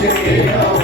Deus.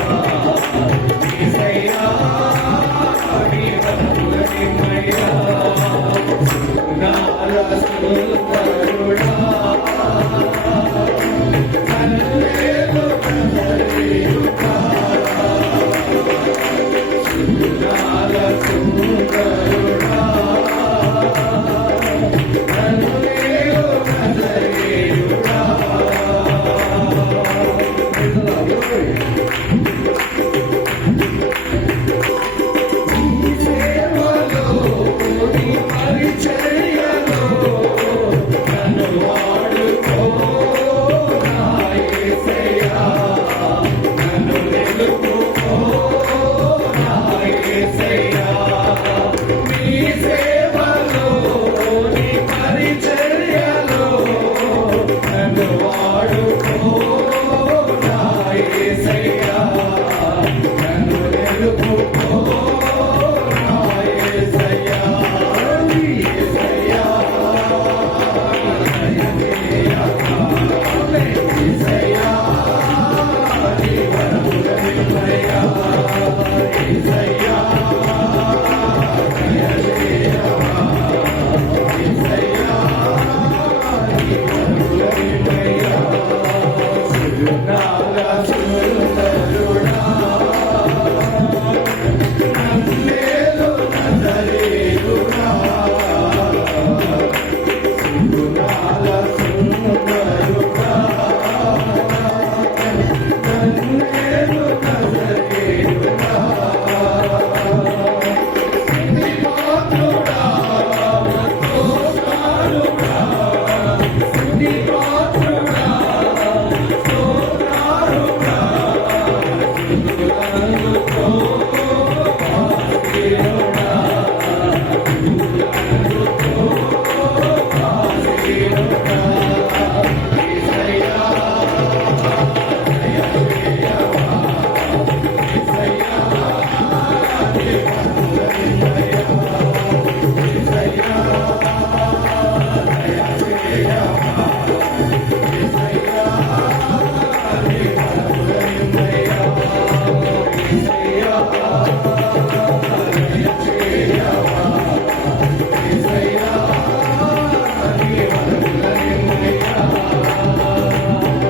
Medo Say, oh,